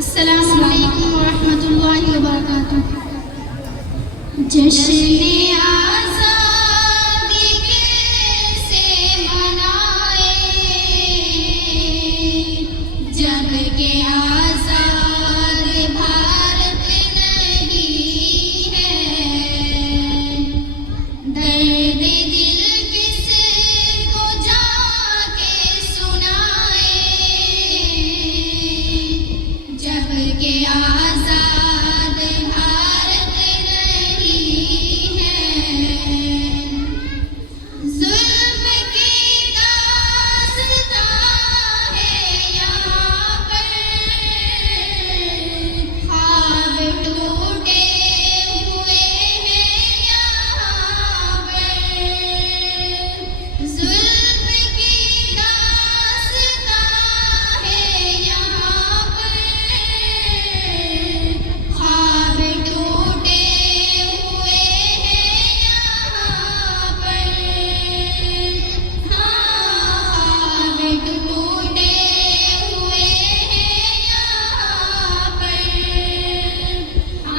अस्सलामु अलैकुम व रहमतुल्लाहि व बरकातुहू। जश्न आज़ादी कैसे मनाए जब के आज़ाद भारत नहीं है। दर्द दिल किसको जाके सुनाए जब के आज़ाद भारत नहीं है। जुल्म की दास्तां है यहाँ पर, ख्वाब टूटे हुए हैं यहाँ पर। जुल्म की दास्तां है यहाँ पर, ख्वाब टूटे हुए हैं यहाँ पर। ख्वाब टूटे हुए हैं यहाँ पर।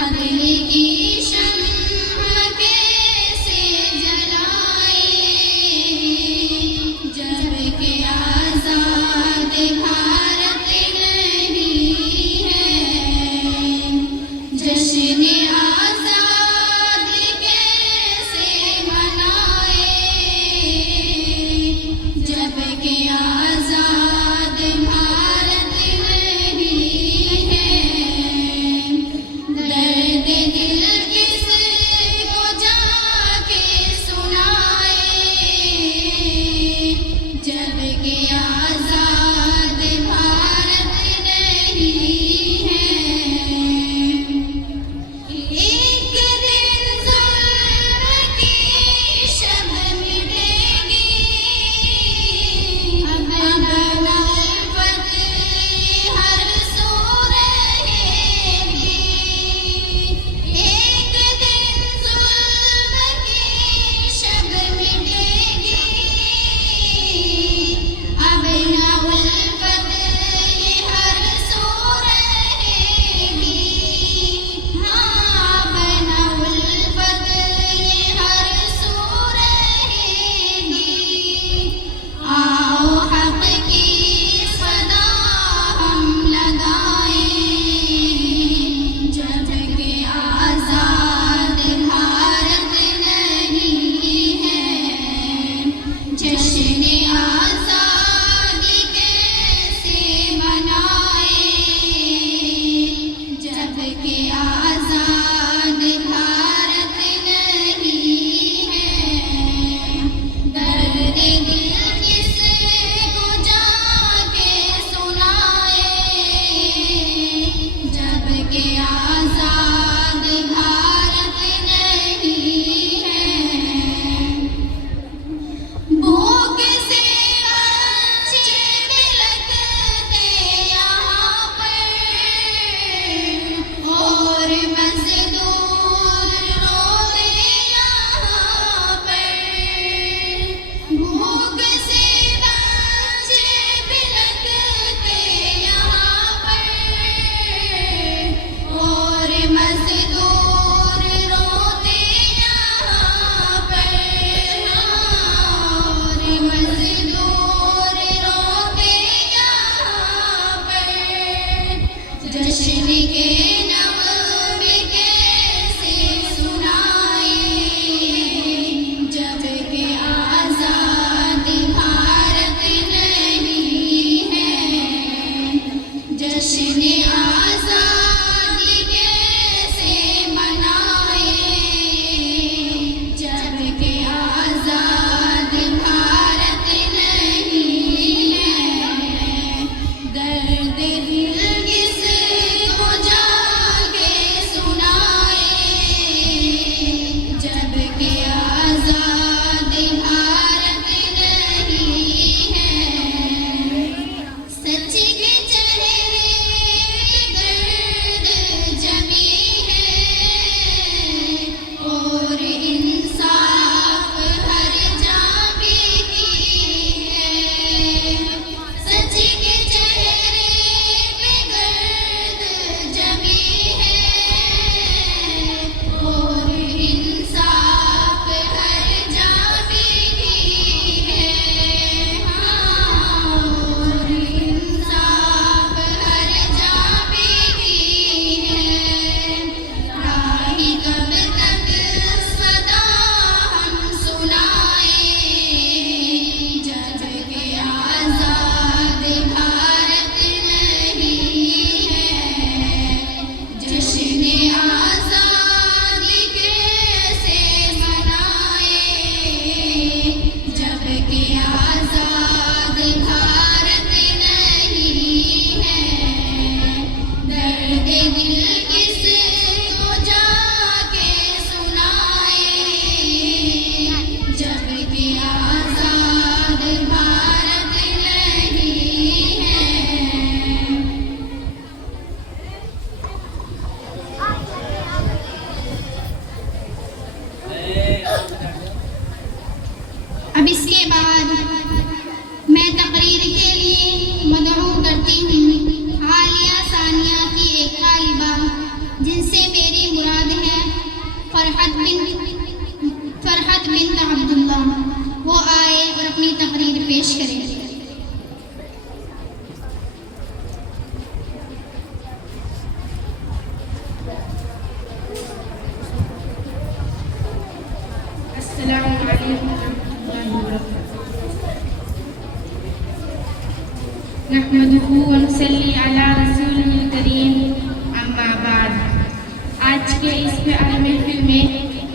अदल की शम्ह कैसे जलाए जब के आज़ाद भारत नहीं है। जश्न आज़ादी कैसे मनाए जब के आज़ाद भारत नहीं है। दर्द दिल किसको जाके सुनाए जब के आज़ाद भारत नहीं है। एक दिन ज़ुल्म की शब मिटेगी, अब उल्फत हर सू रहेगी। एक दिन ज़ुल्म की शब मिटेगी, अब उल्फत हर सू रहेगी। हाँ, बना उल्फत हर सू रहेगी। आओ हक़ की सदा हम लगाएं जब के आज़ाद भारत नहीं है। जश्न आज़ादी कैसे मनाए जब के आज़ाद भारत नहीं है। दर्द दिल किसको जाके सुनाए जब के आज़ाद भारत नहीं है। भूख से बच्चे बिलखते यहाँ पर, और मज़दूर रोते यहाँ पर। भूख से बच्चे बिलखते यहाँ पर, और मज़दूर रोते यहाँ पर। और मज़दूर रोते यहाँ पर। जश्न के नग़मे कैसे सुनाए जब के आज़ाद भारत नहीं है। जश्न आज़ादी कैसे मनाए जब के आज़ाद भारत नहीं है। दर्द दिल किसको जाके सुनाए जब के आज़ाद भारत नहीं है। सच के चेहरे अब इसके बाद मैं तकरीर के लिए मदऊ करती हूँ आलिया सानिया की एक तालिबा जिनसे मेरी मुराद है फरहत बिन अब्दुल्ला। वो आए और अपनी तकरीर पेश करें। नहमदुहु व नसल्ली अला रसूलिल करीम, अम्मा बाद। आज के इस प्यारे महफिल में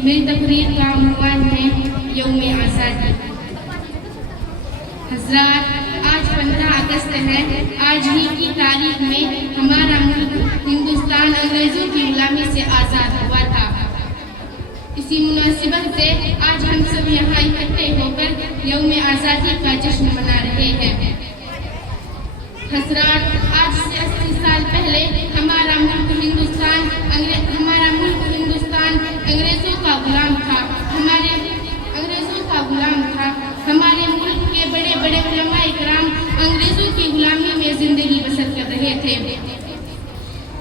मेरी तकरीर का उन्वान है यौम आज़ादी। हज़रात, आज 15 अगस्त है। आज ही की तारीख में हमारा मुल्क हिंदुस्तान अंग्रेज़ों की गुलामी से आज़ाद हुआ था। इसी मुनासिबत से आज हम सब यहाँ इकट्ठे होकर यौम आज़ादी का जश्न मना रहे हैं। हज़रात, आज से 80 साल पहले हमारा मुल्क हिंदुस्तान अंग्रेज़ों का गुलाम था। हमारे मुल्क के बड़े बड़े उलमाए किराम अंग्रेज़ों की गुलामी में ज़िंदगी बसर कर रहे थे।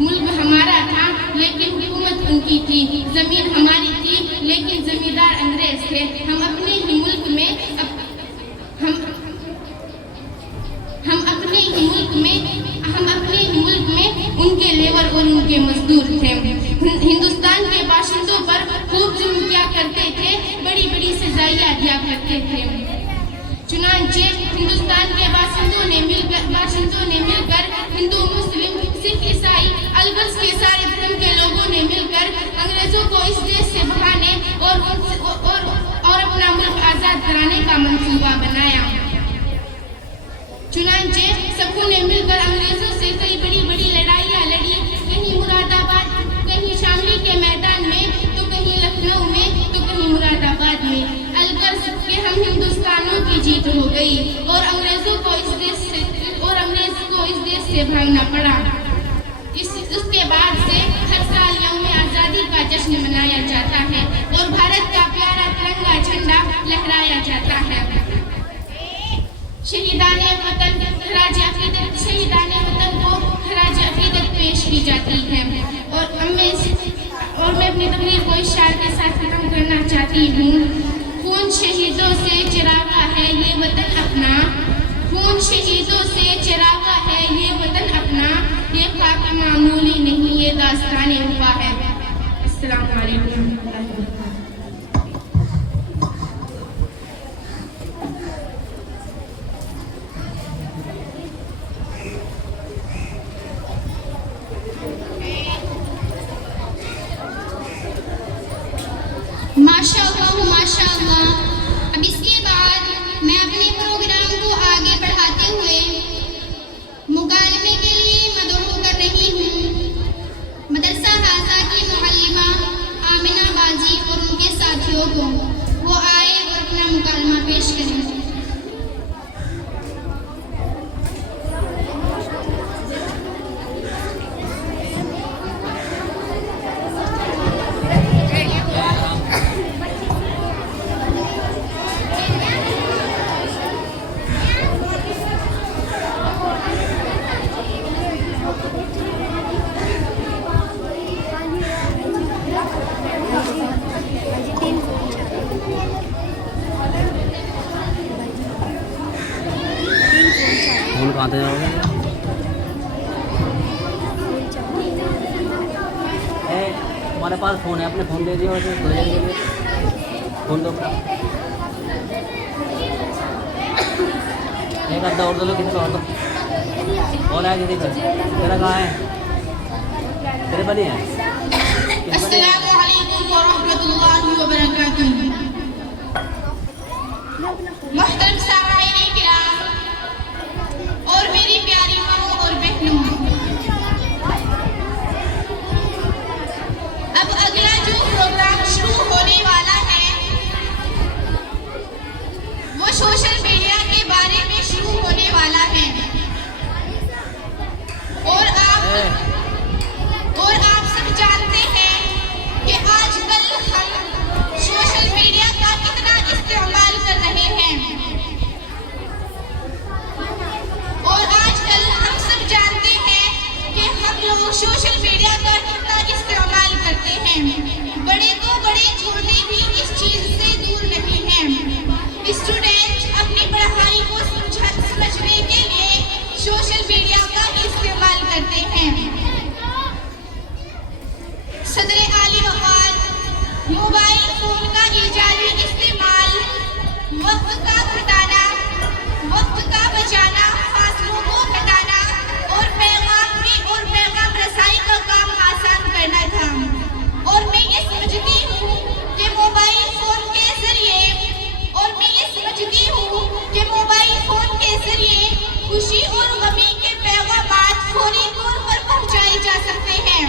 मुल्क हमारा था लेकिन हुकूमत उनकी थी। ज़मीन हमारी थी लेकिन ज़मींदार अंग्रेज़ थे। हम अपने ही मुल्क में उनके लेबर और उनके मजदूर थे। हिंदुस्तान के बाशिंदों पर खूब जुल्म किया करते थे, बड़ी बड़ी सजाइयाँ दिया करते थे। चुनांचे हिंदुस्तान के बाशिंदों ने मिलकर हिंदू, मुस्लिम, सिख, ईसाई, अलगस के सारे धर्म के लोगों ने मिलकर अंग्रेजों को इस देश से भगाने और अपना मुल्क आज़ाद कराने का मंसूबा बनाया। चुनांचे सबों ने मिलकर अंग्रेजों से कई बड़ी बड़ी लड़ाइयाँ लड़ी, कहीं मुरादाबाद, कहीं शामली के मैदान में, तो कहीं लखनऊ में, तो कहीं मुरादाबाद में। अलगर्ज के हम हिंदुस्तानियों की जीत हो गई और अंग्रेज को इस देश से भागना पड़ा। उसके बाद से हर साल यौम आज़ादी का जश्न मनाया जाता है और भारत का प्यारा तिरंगा झंडा लहराया जाता है। शहीदाने वतन को खराज अकीदत पेश की जाती है। और मैं अपनी तकरीर को इस शार के साथ खत्म करना चाहती हूँ। खून शहीदों से चिरागा है ये वतन अपना, खून शहीदों से चिरागा है ये वतन अपना, ये खाक मामूली नहीं ये दास्ताने हुआ है। अस्सलाम वालेकुम। माशाअल्लाह। अब इसके बाद मैं अपने प्रोग्राम को आगे बढ़ाते हुए मुकालमे के लिए मदऊ कर रही हूँ मदरसा हाजा की मुअल्लिमा आमिना बाजी और उनके साथियों को। वो आए और अपना मुकालमा पेश करें। कहाँ से जाओगे? हमारे पास फ़ोन है, अपने फ़ोन दे दिया वैसे थोड़ी देर के लिए फ़ोन दो। एक आधा और दो लो, किसी का और दो और है किसी का। तेरा कहाँ है? तेरे बनी है? अस्सलामु अलैकुम व रहमतुल्लाहि व बरकातुहू। मोहतरम सामाईन किराम और मेरी प्यारी माओ और बहनों, सोशल मीडिया का इतना इस्तेमाल करते हैं। बड़े तो बड़े, छोटे भी इस चीज से दूर नहीं हैं। स्टूडेंट अपनी पढ़ाई को समझने के लिए सोशल मीडिया का इस्तेमाल करते हैं। सदर आली वक़ार, मोबाइल फोन का इजादी इस्तेमाल वक्त का घटाना, वक्त का बचाना, फासलों को घटाना और पैगाम रसाई का काम आसान करना था। और मैं ये समझती हूँ कि मोबाइल फोन के जरिए खुशी और गमी के पैगामात फौरी तौर पर पहुँचाए जा सकते हैं।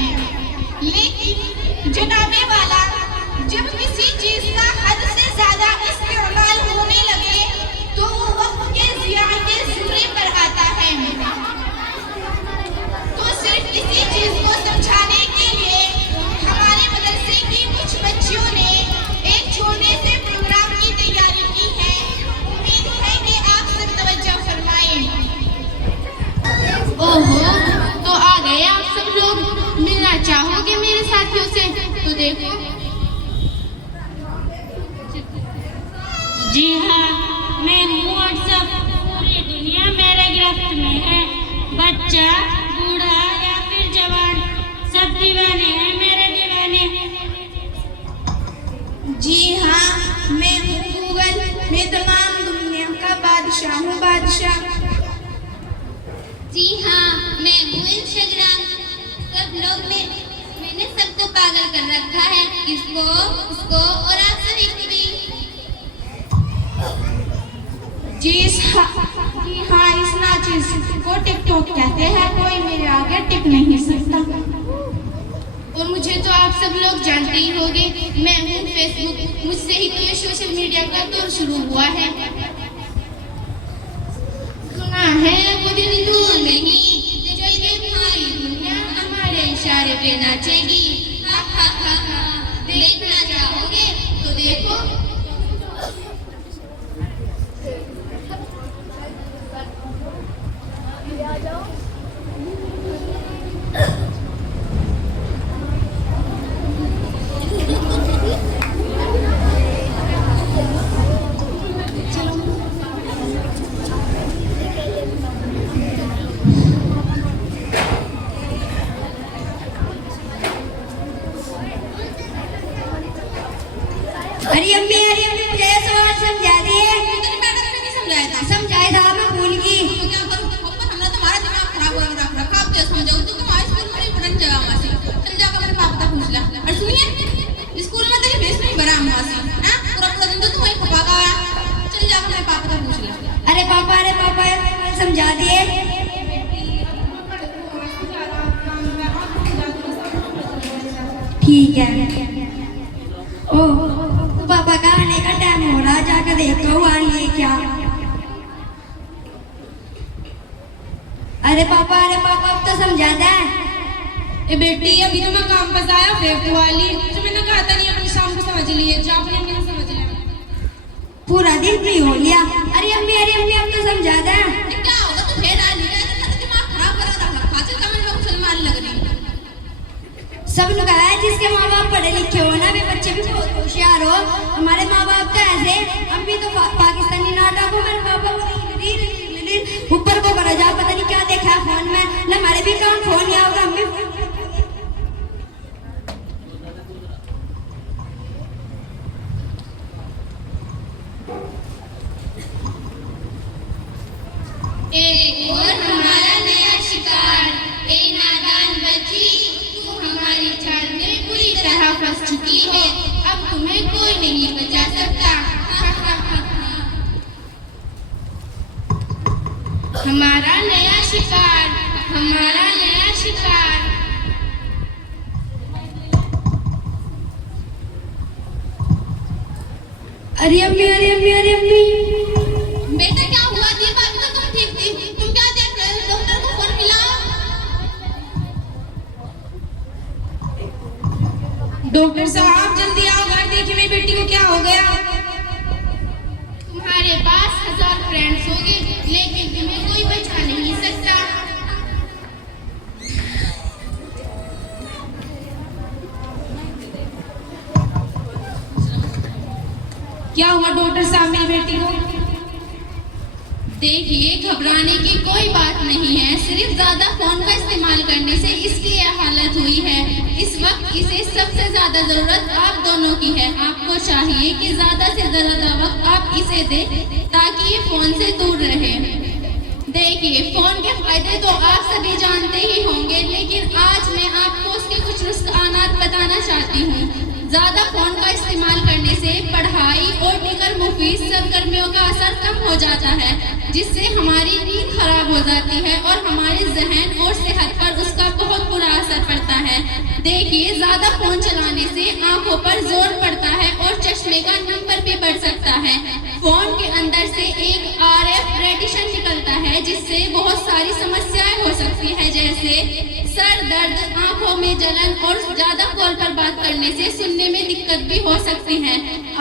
लेकिन जनाबे वाला, जब किसी चीज का हद से ज्यादा इस्तेमाल होने लगे तो वो वक्त के ज़िया के ज़ुमरे पर आता है। तो सिर्फ इसी चीज को समझाने के लिए हमारे मदरसे की कुछ बच्चियों ने एक छोटे से प्रोग्राम की तैयारी की है। उम्मीद है कि आप सब तवज्जो फरमाएं। ओहो, तो आ गए आप सब लोग। मिलना चाहोगे मेरे साथियों से? तो देखो। जी हाँ, मैं हूँ व्हाट्सएप। पूरी दुनिया मेरे गिरफ्त में है। बच्चा, बूढ़ा या फिर जवान, सब दीवाने हैं मेरे दीवाने। जी हाँ, मैं हूँ गूगल। मैं तमाम दुनिया का बादशाह हूँ, बादशाह। जी हाँ, मैं हूँ इंस्टाग्राम। सब लोग मैंने सबको पागल कर रखा है, इसको उसको और आप सभी को भी। जी हाँ, इस नाचीज को टिकटॉक कहते हैं। कोई मेरे आगे टिक नहीं सकता। और मुझे तो आप सब लोग जानते ही होंगे, मैं हूँ फेसबुक। मुझसे ही तो ये सोशल मीडिया का दौर शुरू हुआ है। सुना है वो दिन दूर नहीं जब ये पूरी दुनिया हमारे इशारे पे नाचेगी। हा हा हा हा। देखना चाहोगे तो देखो। अरे अम्मी मुझे सवाल समझा दिए। समझाया था? समझाया था, मैं भूल गई। तो क्या करूँ? हमने तुम्हारा दिमाग खराब हो रखा। अब क्या समझाऊँ? तू तुम्हारे स्कूल में नहीं पढ़ने जगह मासी। चल जाकर मेरे पापा से पूछ ला। और सुनिए, स्कूल में तेरी भेस नहीं भरा मासी। हाँ, पूरा दिन तो तू वहीं खपा गया। चल जाकर मेरे पापा से पूछ ला। अरे पापा समझा दिए। ठीक है। ओ पापा का आने का टाइम हो रहा, जाकर देखता हूँ आ लिए क्या। अरे पापा अब तो समझा दे। ए बेटी, अभी तो मैं काम पर आया बेवकूफ वाली। जो मैंने कहा था नहीं, अपनी शाम को समझ लिए। जो आपने मेरे समझ लिया। पूरा दिन फ्री हो गया। अरे अम्मी अब तो समझा दे। क्या होगा? तू फिर आ नहीं रहा, दिमाग खराब करा रखा। चल कमल में मुसलमान लग रही। सब लोग है जिसके माँ बाप पढ़े लिखे हो ना, वे बच्चे भी बहुत होशियार हो। हमारे माँ बाप तो ऐसे, हम भी तो पाकिस्तानी नाटक हो। मेरे पापा को ऊपर को करा जा, पता नहीं क्या देखा है फोन में। न हमारे भी काम फोन या होगा। हम भी एक और हमारा नया शिकार। ए नादान बच्ची, तू हमारी चाल में बुरी तरह फंस चुकी है। अब तुम्हें कोई नहीं बचा सकता। हा हा हा हा। हमारा नया शिकार, हमारा नया शिकार। अरे अम्मी बेटा क्या हुआ? दी बात तो तुम ठीक थी, तुम क्या देख रहे हो? डॉक्टर को फोन मिलाओ। डॉक्टर साहब जल्दी आओ, घर देखिए मेरी बेटी को क्या हो गया। तुम्हारे पास 1000 फ्रेंड्स होंगे, लेकिन तुम्हें कोई बचा नहीं सकता। क्या हुआ डॉक्टर साहब मेरी बेटी को? देखिए, घबराने की कोई बात नहीं है, सिर्फ ज्यादा फोन का इस्तेमाल करने से इसकी यह हालत हुई है। इस वक्त इसे सबसे ज्यादा जरूरत आप दोनों की है। आपको चाहिए कि ज्यादा से ज्यादा वक्त आप इसे दें ताकि ये फोन से दूर रहे। देखिए, फोन के फायदे तो आप सभी जानते ही होंगे, लेकिन आज मैं आपको उसके कुछ नुकसानात बताना चाहती हूँ। ज्यादा फोन का इस्तेमाल करने से पढ़ाई और दीगर मुफीद सरगर्मियों का असर कम हो जाता है, जिससे हमारी नींद खराब हो जाती है और हमारे जहन और सेहत पर उसका बहुत बुरा असर पड़ता है। देखिए, ज्यादा फोन चलाने से आंखों पर जोर पड़ता है और चश्मे का नंबर भी बढ़ सकता है। फोन के अंदर से एक RF रेडिएशन निकलता है, जिससे बहुत सारी समस्याएं हो सकती है, जैसे सर दर्द, आंखों में जलन और ज्यादा कॉल पर बात करने से सुनने में दिक्कत भी हो सकती है।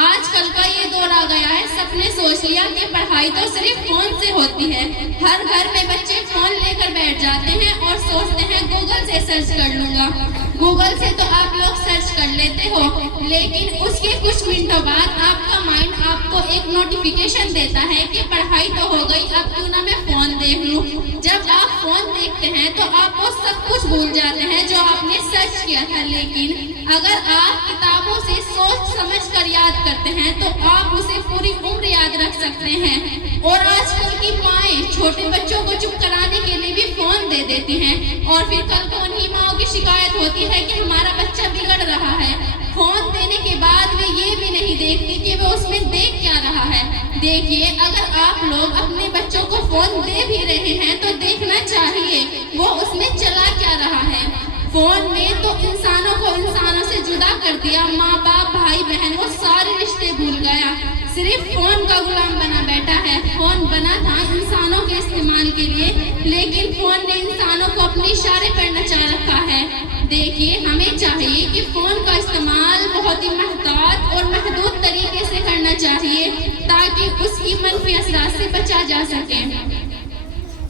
आजकल का ये दौर आ गया है, सबने सोच लिया कि पढ़ाई तो सिर्फ फोन से होती है। हर घर में बच्चे फोन लेकर बैठ जाते हैं और सोचते हैं गूगल से सर्च कर लूंगा। गूगल से तो आप लोग सर्च कर लेते हो, लेकिन उसके कुछ मिनटों बाद आपका माइंड आपको एक नोटिफिकेशन देता है कि पढ़ाई तो हो गई, अब क्यों ना मैं फोन देख लूं। जब आप फोन देखते हैं तो आप वो सब कुछ भूल जाते हैं जो आपने सर्च किया था, लेकिन अगर आप किताबों से सोच समझ कर याद करते हैं तो आप उसे पूरी उम्र याद रख सकते हैं। और आजकल की माएँ छोटे बच्चों को चुप कराने के लिए भी फोन दे देती हैं और फिर कल को उन्हीं माओं की शिकायत होती है कि हमारा बच्चा बिगड़ रहा है। फोन देने के बाद वे ये भी नहीं देखती कि वो उसमें देख क्या रहा है। देखिए, अगर आप लोग अपने बच्चों को फोन दे भी रहे हैं तो देखना चाहिए वो उसमें चला क्या रहा है। फोन में तो इंसानों को इंसानों से जुदा कर दिया, माँ बाप भाई बहन वो सारे रिश्ते भूल गया, सिर्फ फोन का गुलाम बना बैठा है। फोन बना था इंसानों के इस्तेमाल के लिए, लेकिन फोन ने इंसानों को अपने इशारे पर नचा रखा है। देखिए, हमें चाहिए कि फोन का इस्तेमाल बहुत ही महतात और महदूद तरीके से करना चाहिए ताकि उसकी मनफी असरात से बचा जा सके।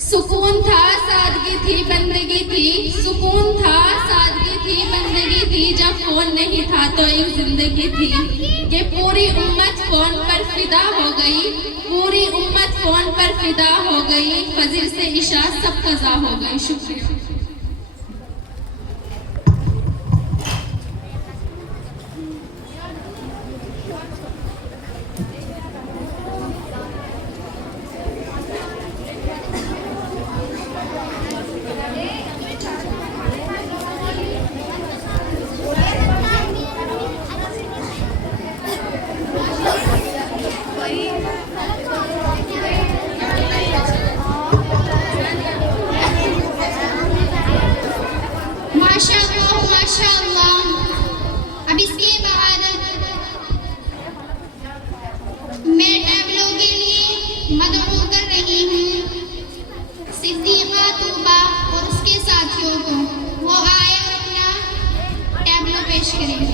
सुकून था, सादगी थी, बंदगी थी, सुकून था, सादगी थी, बंदगी थी, जब फोन नहीं था तो एक जिंदगी थी। ये पूरी उम्मत फोन पर फिदा हो गई, पूरी उम्मत फोन पर फिदा हो गई, फजर से इशा सब कज़ा हो गई। शुक्रिया। माशाअल्लाह। अब इसके बाद मैं टैबलों के लिए मदऊ कर रही हूँ सिद्दीक़ा तूबा और उसके साथियों को, वो आए और अपना टैबलो पेश करें।